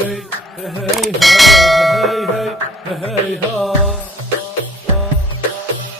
هي هي هي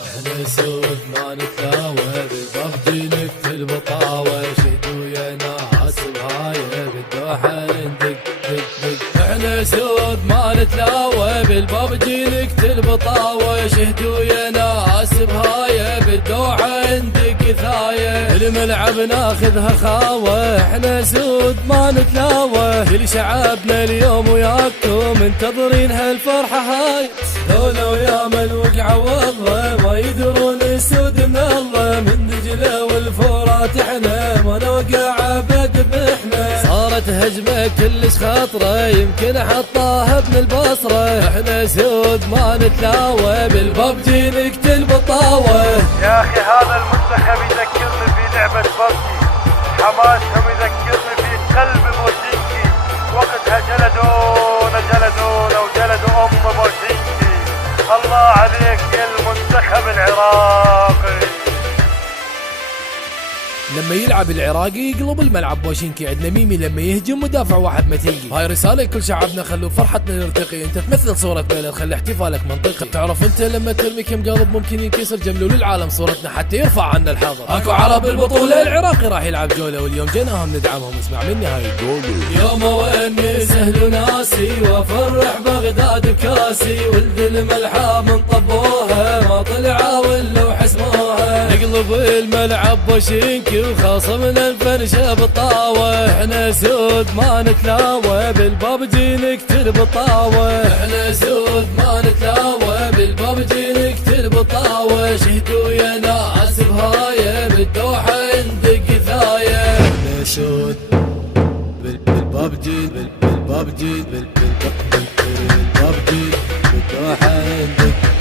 احنا سود ما نتلاوى بالببجي نقتل بطاوة شهدوا يا ناس بهاي بالدوحة ندق دق دق. احنا سود ما نتلاوى بالببجي نقتل بطاوة شهدوا يا ناس بهاي بالدوحة ندق ثاية الملعب ناخذها خاوة. احنا سود ما نتلاوى كل شعبنا اليوم وياكم منتظرين هالفرحة هاي. ذولا ويا من وقعوا والله ما يدرون السود من الله من دجلة والفرات احنا ما نوقع ابد بحنا. صارت هجمة كلش خطرة يمكن حطاها ابن البصرة. احنا سود ما نتلاوى بالببجي نقتل بطاوة. يا اخي هذا المنتخب يذكرني في لعبة ببجي حماسهم يذكرني في قلب بوشينكي وقتها جلدونا وجلدوا ام بوشينكي. الله عليك يا المنتخب العراقي. لما يلعب العراقي يقلب الملعب بوشينكي. عندنا ميمي لما يهجم مدافع واحد ما تيجي. هاي رسالة لكل شعبنا خلوا فرحتنا نرتقي. انت تمثل صورة بلد خلي احتفالك منطقي. تعرف انت لما ترمي كم قلب ممكن ينكسر جملوا للعالم صورتنا حتى يرفع عنا الحظر. اكو عرب البطولة العراقي راح يلعب جولة واليوم جيناهم ندعمهم. اسمع مني هاي الجولة. يوم واني سهل ناسي وافرح بغداد بكاسي ولد الملحة من طبوها ما طلعوا ولا وحسموها. نقلب الملعب بوشينكي وخاصمنا الفرشة بطاوة. احنا سود ما نتلاوى بالببجي نقتل بطاوة. احنا سود ما نتلاوى بالببجي نقتل بطاوة. شهدوا يا ناس بهاية بالدوحة ندق ثاية. احنا سود بالببجي بالببجي بالببجي بالدوحة ندق